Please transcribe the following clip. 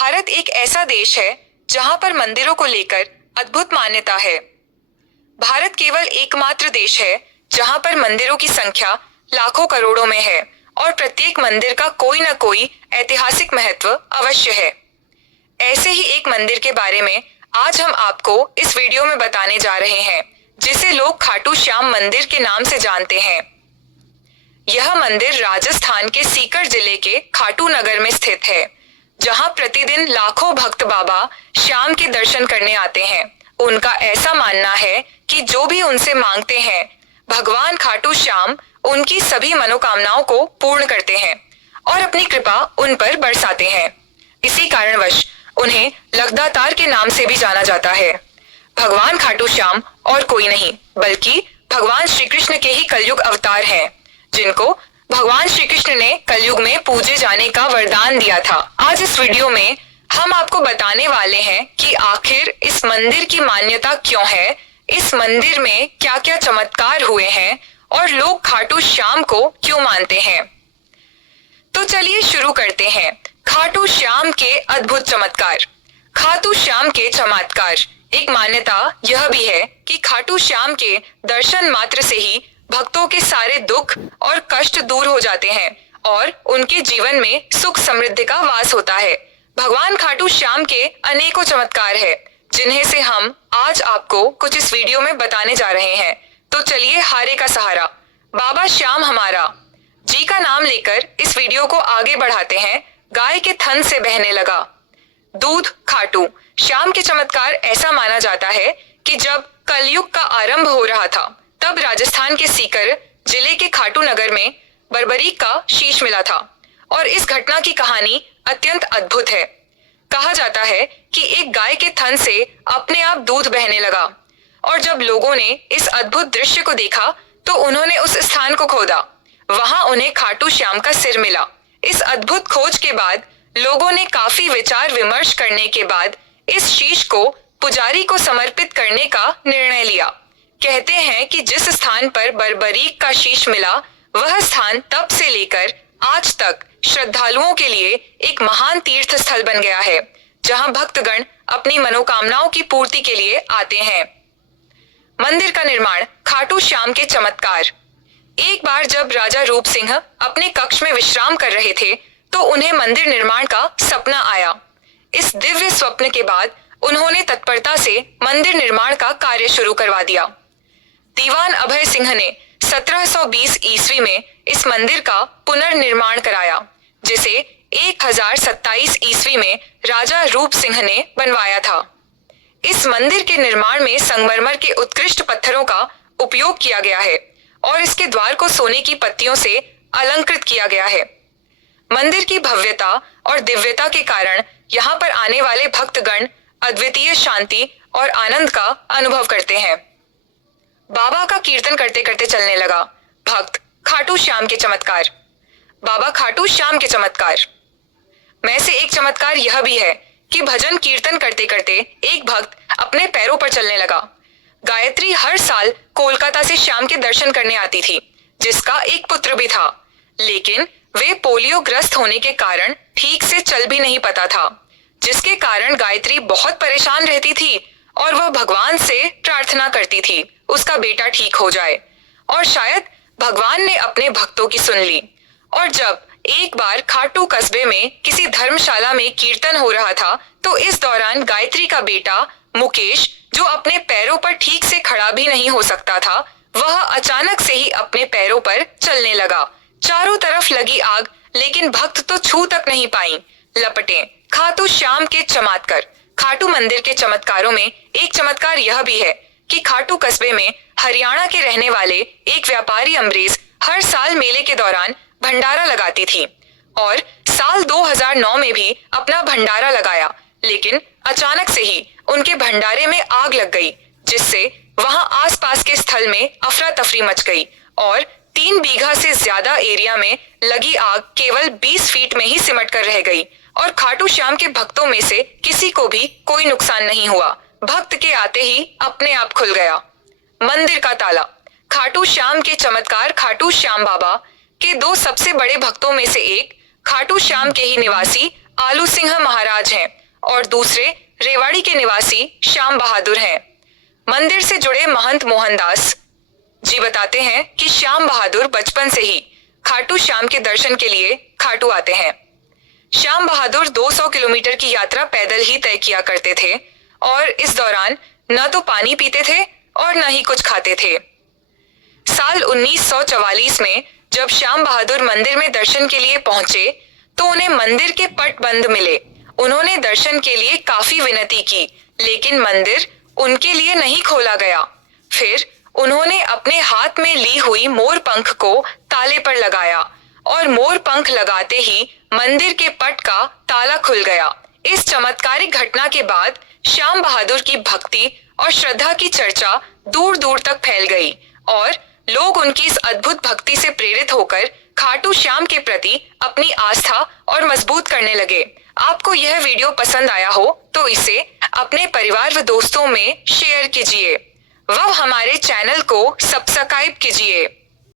भारत एक ऐसा देश है जहां पर मंदिरों को लेकर अद्भुत मान्यता है। भारत केवल एकमात्र देश है जहां पर मंदिरों की संख्या लाखों करोड़ों में है और प्रत्येक मंदिर का कोई न कोई ऐतिहासिक महत्व अवश्य है। ऐसे ही एक मंदिर के बारे में आज हम आपको इस वीडियो में बताने जा रहे हैं, जिसे लोग खाटू श्याम मंदिर के नाम से जानते हैं। यह मंदिर राजस्थान के सीकर जिले के खाटू नगर में स्थित है, जहां प्रतिदिन लाखों भक्त बाबा श्याम के दर्शन करने आते हैं। उनका ऐसा मानना है कि जो भी उनसे मांगते हैं, भगवान खाटू श्याम उनकी सभी मनोकामनाओं को पूर्ण करते हैं और अपनी कृपा उन पर बरसाते हैं। इसी कारणवश उन्हें लखदातार के नाम से भी जाना जाता है। भगवान खाटू श्याम और कोई नहीं बल्कि भगवान श्री कृष्ण के ही कलयुग अवतार हैं, जिनको भगवान श्री कृष्ण ने कलयुग में पूजे जाने का वरदान दिया था। आज इस वीडियो में हम आपको बताने वाले हैं कि आखिर इस मंदिर की मान्यता क्यों है, इस मंदिर में क्या क्या चमत्कार हुए हैं और लोग खाटू श्याम को क्यों मानते हैं। तो चलिए शुरू करते हैं। खाटू श्याम के अद्भुत चमत्कार। खाटू श्याम के चमत्कार। एक मान्यता यह भी है कि खाटू श्याम के दर्शन मात्र से ही भक्तों के सारे दुख और कष्ट दूर हो जाते हैं और उनके जीवन में सुख समृद्धि का वास होता है। भगवान खाटू श्याम के अनेकों चमत्कार है, जिन्हें से हम आज आपको कुछ इस वीडियो में बताने जा रहे हैं। तो चलिए, हारे का सहारा बाबा श्याम हमारा जी का नाम लेकर इस वीडियो को आगे बढ़ाते हैं। गाय के थन से बहने लगा दूध। खाटू श्याम के चमत्कार। ऐसा माना जाता है कि जब कलयुग का आरंभ हो रहा था, तब राजस्थान के सीकर जिले के खाटू नगर में बर्बरीक का शीश मिला था और इस घटना की कहानी अत्यंत अद्भुत है। कहा जाता है कि एक गाय के थन से अपने आप दूध बहने लगा और जब लोगों ने इस अद्भुत दृश्य को देखा तो उन्होंने उस स्थान को खोदा। वहां उन्हें खाटू श्याम का सिर मिला। इस अद्भुत खोज के बाद लोगों ने काफी विचार विमर्श करने के बाद इस शीश को पुजारी को समर्पित करने का निर्णय लिया। कहते हैं कि जिस स्थान पर बर्बरीक का शीश मिला, वह स्थान तब से लेकर आज तक श्रद्धालुओं के लिए एक महान तीर्थ स्थल बन गया है, जहां भक्तगण अपनी मनोकामनाओं की पूर्ति के लिए आते हैं। मंदिर का निर्माण। खाटू श्याम के चमत्कार। एक बार जब राजा रूप सिंह अपने कक्ष में विश्राम कर रहे थे, तो उन्हें मंदिर निर्माण का सपना आया। इस दिव्य स्वप्न के बाद उन्होंने तत्परता से मंदिर निर्माण का कार्य शुरू करवा दिया। दीवान अभय सिंह ने 1720 ईस्वी में इस मंदिर का पुनर्निर्माण कराया, जिसे 1027 ईस्वी में राजा रूप सिंह ने बनवाया था। इस मंदिर के निर्माण में संगमरमर के उत्कृष्ट पत्थरों का उपयोग किया गया है और इसके द्वार को सोने की पत्तियों से अलंकृत किया गया है। मंदिर की भव्यता और दिव्यता के कारण यहाँ पर आने वाले भक्तगण अद्वितीय शांति और आनंद का अनुभव करते हैं। बाबा का कीर्तन करते करते चलने लगा भक्त। खाटू श्याम के चमत्कार। बाबा खाटू श्याम के चमत्कार में से एक चमत्कार यह भी है कि भजन कीर्तन करते करते एक भक्त अपने पैरों पर चलने लगा। गायत्री हर साल कोलकाता से श्याम के दर्शन करने आती थी, जिसका एक पुत्र भी था, लेकिन वे पोलियो ग्रस्त होने के कारण ठीक से चल भी नहीं पाता था, जिसके कारण गायत्री बहुत परेशान रहती थी और वह भगवान से प्रार्थना करती थी उसका बेटा ठीक हो जाए। और शायद भगवान ने अपने भक्तों की सुन ली। और जब एक बार खाटू कस्बे में किसी धर्मशाला में कीर्तन हो रहा था, तो इस दौरान गायत्री का बेटा मुकेश, जो अपने पैरों पर ठीक से खड़ा भी नहीं हो सकता था, वह अचानक से ही अपने पैरों पर चलने लगा। चारों तरफ लगी आग, लेकिन भक्त तो छू तक नहीं पाई। लपटें। खाटू श्याम के चमत्कार। खाटू मंदिर के चमत्कारों में एक चमत्कार यह भी है कि खाटू कस्बे में हरियाणा के रहने वाले एक व्यापारी अमरेज हर साल मेले के दौरान भंडारा लगाती थी और साल 2009 में भी अपना भंडारा लगाया, लेकिन अचानक से ही उनके भंडारे में आग लग गई, जिससे वहां आसपास के स्थल में अफरा तफरी मच गई और 3 बीघा से ज्यादा एरिया में लगी आग केवल 20 फीट में ही सिमट कर रह गई और खाटू श्याम के भक्तों में से किसी को भी कोई नुकसान नहीं हुआ। भक्त के आते ही अपने आप खुल गया। मंदिर का ताला। खाटू श्याम के चमत्कार। खाटू श्याम बाबा के 2 सबसे बड़े भक्तों में से एक खाटू श्याम के ही निवासी आलू सिंह महाराज हैं और दूसरे रेवाड़ी के निवासी श्याम बहादुर हैं। मंदिर से जुड़े महंत मोहनदास जी बताते हैं कि श्याम बहादुर बचपन से ही खाटू श्याम के दर्शन के लिए खाटू आते हैं। श्याम बहादुर 200 किलोमीटर की यात्रा पैदल ही तय किया करते थे और इस दौरान न तो पानी पीते थे और न ही कुछ खाते थे। साल 1944 में जब श्याम बहादुर मंदिर में दर्शन के लिए पहुंचे तो उन्हें मंदिर के पट बंद मिले। उन्होंने दर्शन के लिए काफी विनती की, लेकिन मंदिर उनके लिए नहीं खोला गया। फिर उन्होंने अपने हाथ में ली हुई मोर पंख को ताले पर लगाया और मोर पंख लगाते ही मंदिर के पट का ताला खुल गया। इस चमत्कारिक घटना के बाद श्याम बहादुर की भक्ति और श्रद्धा की चर्चा दूर दूर तक फैल गई और लोग उनकी इस अद्भुत भक्ति से प्रेरित होकर खाटू श्याम के प्रति अपनी आस्था और मजबूत करने लगे। आपको यह वीडियो पसंद आया हो तो इसे अपने परिवार व दोस्तों में शेयर कीजिए व हमारे चैनल को सब्सक्राइब कीजिए।